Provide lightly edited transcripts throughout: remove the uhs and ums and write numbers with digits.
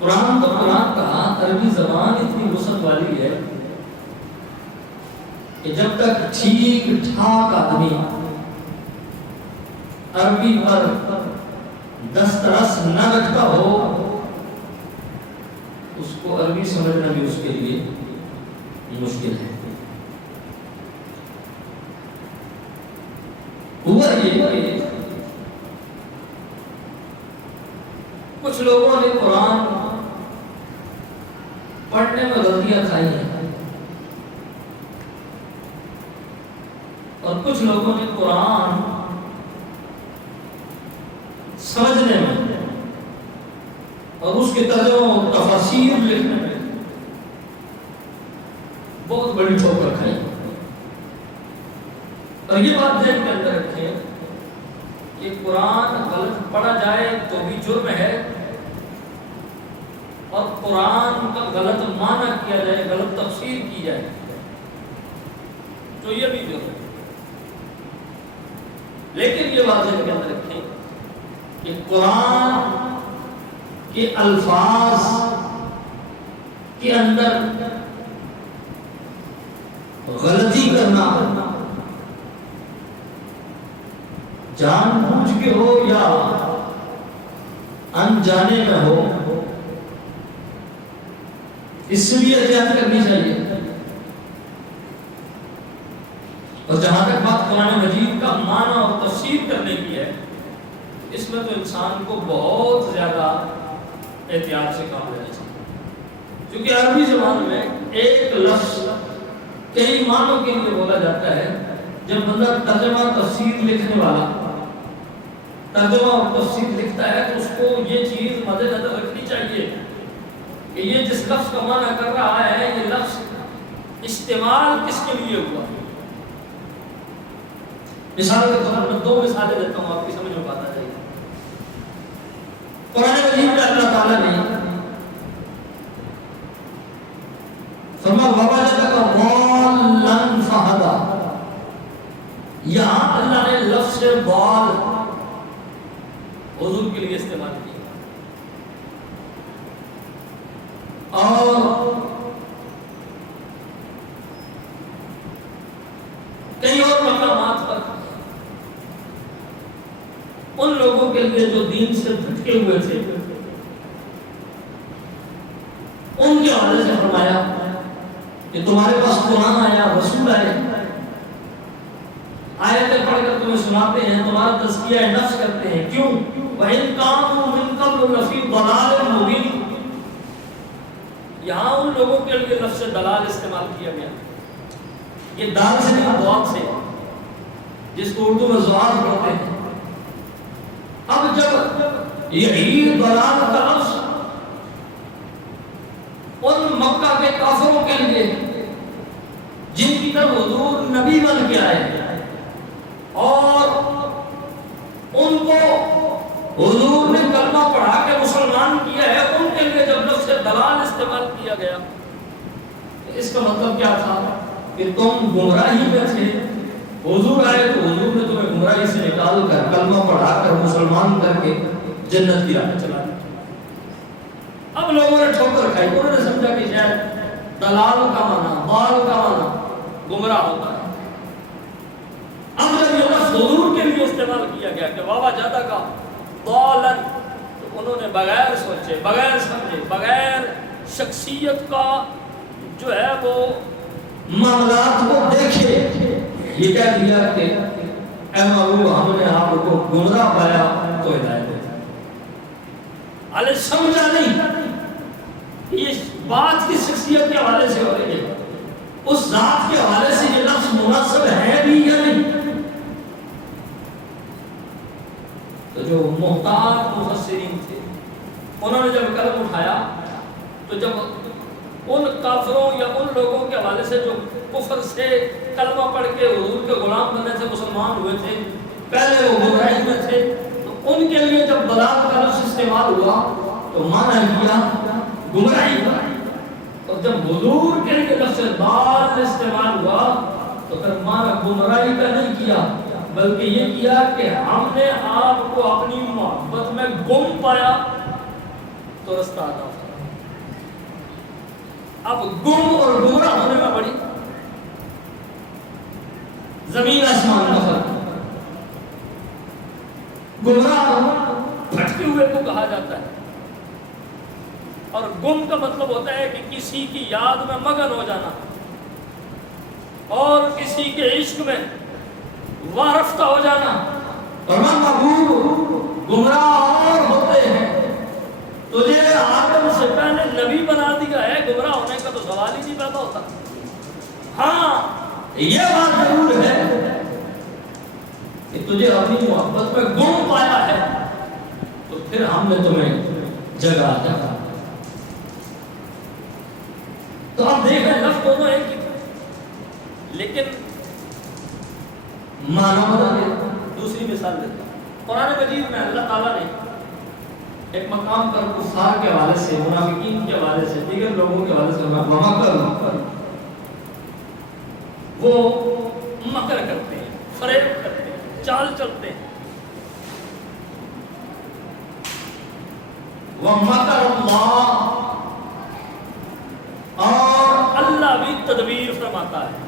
قرآن کا عربی زبان اتنی وسعت والی ہے کہ جب تک ٹھیک ٹھاک آدمی عربی پر دسترس نہ رکھتا ہو اس کو عربی سمجھنا بھی اس کے لیے مشکل ہے۔ ہوا یہ کچھ لوگوں نے قرآن پڑھنے میں غلطیاں کھائی ہیں اور کچھ لوگوں نے قرآن سمجھنے میں اور اس کے ترجمہ و تفاسیر لکھنے میں بہت بڑی ٹھوکر کھائی۔ اور یہ بات ذہن کے اندر رکھیں کہ قرآن غلط پڑھا جائے تو بھی جرم ہے اور قرآن کا غلط معنی کیا جائے، غلط تفسیر کی جائے تو یہ بھی جرم ہے۔ لیکن یہ بات ذہن کے اندر رکھیں کہ قرآن کے الفاظ کے اندر غلطی کرنا جان بوجھ کے ہو یا انجانے میں ہو اس لیے احتیاط کرنی چاہیے۔ اور جہاں تک بات قرآن مجید کا معنی اور تفسیر کرنے کی ہے اس میں تو انسان کو بہت زیادہ احتیاط سے کام لینا چاہیے، کیونکہ عربی زبان میں ایک لفظ کئی معنوں کے لیے بولا جاتا ہے۔ جب بندہ ترجمہ تفسیر لکھنے والا ترجمہ اور تفسیر لکھتا ہے تو اس کو یہ چیز مد نظر رکھنی چاہیے کہ یہ جس لفظ کا معنی کر رہا ہے یہ لفظ استعمال کس کے لیے ہوا۔ مثال کے طور پر دو مثالیں دیتا ہوں آپ کی سمجھ میں بات آ جائے گی۔ قرآن مجید میں اللہ تعالیٰ نے فرمایا وَوَجَدَكَ ضَالًّا فَهَدَىٰ، یہاں اللہ نے لفظ ضال حضور کے لیے استعمال کیا اور کئی اور مقامات پر ان لوگوں کے لیے جو دین سے بھٹکے ہوئے تھے ان کے حوالے سے فرمایا کہ تمہارے پاس قرآن آیا، رسول آئے، آیتیں پڑھ کر تمہیں سناتے ہیں، تمہارا تزکیہ نفس کرتے ہیں، کیوں؟ وَإِن كَانُوا مِن قَبْلُ لَفِي ضَلَالٍ مُبِينٍ، یہاں ان لوگوں کے لیے لفظ دلال استعمال کیا گیا۔ یہ دال سے نہیں ضاد سے، جس کو اردو میں ضاد پڑھتے ہیں۔ اب جب یہی ضلال کا لفظ ان مکہ کے کافروں کے لیے جن کی طرف حضور نبی بن کے آئے اور ان کو حضور نے کلمہ پڑھا کے مسلمان کیا ہے، ان کے لیے جب لفظ دلال استعمال کیا گیا اس کا مطلب کیا تھا کہ تم گمراہی میں تھے، حضور آئے تو حضور نے تمہیں گمراہی سے نکال کر کلمہ پڑھا کر مسلمان کر کے جنت کی راہ چلا دیا۔ اب لوگوں نے ٹھوکر کھائی، انہوں نے سمجھا کہ شاید دلال کا معنی، ضال کا معنی گمراہ ہوتا ہے۔ اب جب یہ لفظ حضور کے لیے استعمال کیا گیا کہ بابا جادہ کا ضالن، تو انہوں نے بغیر سوچے، بغیر سمجھے، بغیر شخصیت کا جو ہے وہ معاملات کو دیکھے یہ کہہ دیا کہ اے محبوب ہم نے آپ کو گمراہ پایا تو ہدایت دے۔ حالے سمجھا نہیں یہ بات کی شخصیت کے حوالے سے ہو رہی ہے، اس ذات کے حوالے سے یہ لفظ مناسب ہے بھی یا نہیں۔ تو جو محتاط مفسرین تھے انہوں نے جب قلم اٹھایا تو جب ان کافروں یا ان لوگوں کے حوالے سے جو کفر سے کلمہ پڑھ کے حضور کے غلام بننے سے مسلمان ہوئے تھے، پہلے وہ گمراہی میں تھے، تو ان کے لیے جب ضلال کا لفظ استعمال ہوا تو معنی کیا گمراہی کا، اور جب حضور کے لیے لفظ ضال استعمال ہوا تو پھر معنی گمراہی کا نہیں کیا بلکہ یہ کیا کہ ہم نے آپ کو اپنی محبت میں گم پایا تو رستہ عطا فرما۔ اب گم اور گمراہ ہونے میں بڑی زمین آسمان کا فرق۔ گمراہ بھٹکے ہوئے کو کہا جاتا ہے، اور گم کا مطلب ہوتا ہے کہ کسی کی یاد میں مگن ہو جانا اور کسی کے عشق میں وارفتہ ہو جانا۔ اور محبوب گمراہ اور ہوتے ہیں، تجھے آدم سے پہلے نبی بنا دیا ہے، گمراہ ہونے کا تو سوال ہی نہیں پیدا ہوتا۔ ہاں یہ بات ضرور ہے کہ تجھے اپنی محبت میں گم پایا ہے، تو پھر ہم نے تمہیں جگہ جگہ۔ تو آپ دیکھ رہے ہیں لفظ دونوں ایک ہی، لیکن معنی بدل گیا۔ دوسری مثال دیتا ہوں، قرآن مجید میں اللہ تعالیٰ نے ایک مقام پر کفار کے حوالے سے، منافقین کے حوالے سے، دیگر لوگوں کے حوالے سے وہ مکر کرتے ہیں، فریب کرتے ہیں، چال چلتے ہیں۔ وَمَكَرَ اللَّهُ، اور اللہ بھی تدبیر فرماتا ہے۔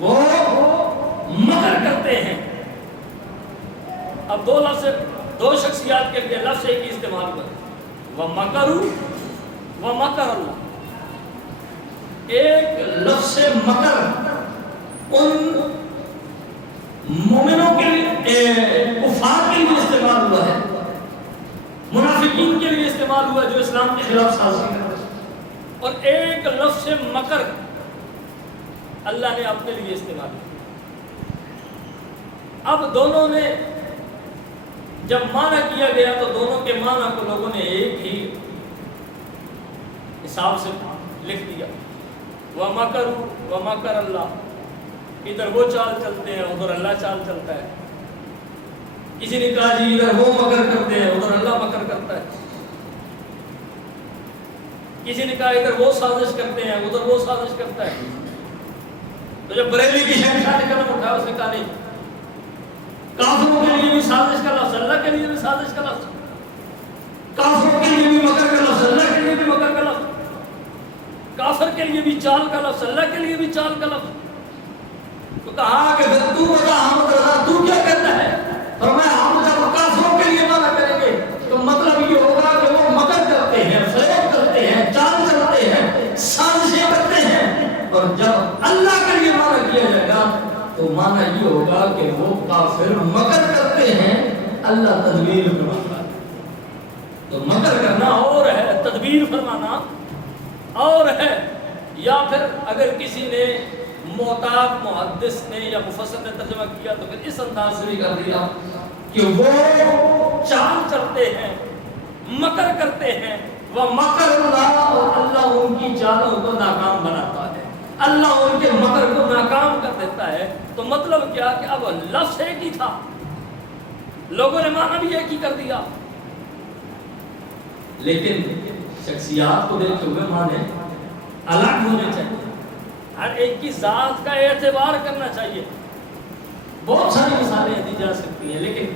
وہ مکر کرتے ہیں۔ اب دو شخصیات کے لیے لفظ ایک ہی استعمال ہوا، وَمَكَرُوا وَمَكَرَ اللَّهُ۔ ایک لفظ مکر ان مومنوں کے لیے، کفار کے لیے استعمال ہوا ہے، منافقین کے لیے استعمال ہوا جو اسلام کے خلاف سازی کرتے ہیں، اور ایک لفظ مکر اللہ نے اپنے لیے استعمال کیا۔ اب دونوں نے جب معنی کیا گیا تو دونوں کے معنی کو لوگوں نے ایک ہی حساب سے لکھ دیا، وَمَكَرُوا وَمَكَرَ اللَّهُ۔ ادھر وہ چال چلتے ہیں، ادھر اللہ چال چلتا ہے۔ کسی نے کہا جی ادھر وہ مکر کرتے ہیں، ادھر اللہ مکر کرتا ہے۔ کسی نے کہا ادھر وہ سازش کرتے ہیں، ادھر وہ سازش کرتا ہے۔ تو جب بریلی کی شہنشاہ نے قدم اٹھایا، اس نے کہا نہیں، کافروں کے لیے بھی سازش کا لفظ، اللہ کے لیے بھی سازش کا لفظ، کافروں کے لیے بھی مکر کا لفظ، اللہ کے لیے بھی مکر کا لفظ، کافر کے لیے بھی چال کا لفظ، اللہ کے لیے بھی چال کا لفظ۔ تو کہا کہ تو بتا حمد رضا تو کیا کہتا ہے؟ فرمایا ہم جب کافروں کے لیے معنی کریں گے تو مطلب یہ ہوگا کہ وہ مکر کرتے ہیں، فریب کرتے ہیں، چال چلتے ہیں، سازشیں کرتے ہیں۔ اور جب اللہ کے لیے معنی کیا جائے گا تو معنی یہ ہوگا کہ وہ کافر مکر کرتے ہیں، اللہ تدبیر فرماتا ہے۔ تو مکر کرنا اور ہے، تدبیر فرمانا اور ہے۔ یا پھر اگر کسی نے محتاط محدث نے یا مفسر نے ترجمہ کیا تو پھر اس انداز سے بھی کر دیا کہ وہ چال چلتے ہیں، مکر کرتے ہیں، وَمَكَرَ اللَّهُ، اور اللہ ان کی چالوں کو ناکام بناتا ہے، اللہ ان کے مکر کو ناکام کر دیتا ہے۔ تو مطلب کیا کہ اب لفظ ایک ہی تھا، لوگوں نے معنی بھی ایک ہی کر دیا، لیکن شخصیات کو دیکھتے ہوئے معنی الگ ہونے چاہیے، ہر ایک کی ذات کا اعتبار کرنا چاہیے۔ بہت ساری مثالیں دی جا سکتی ہیں، لیکن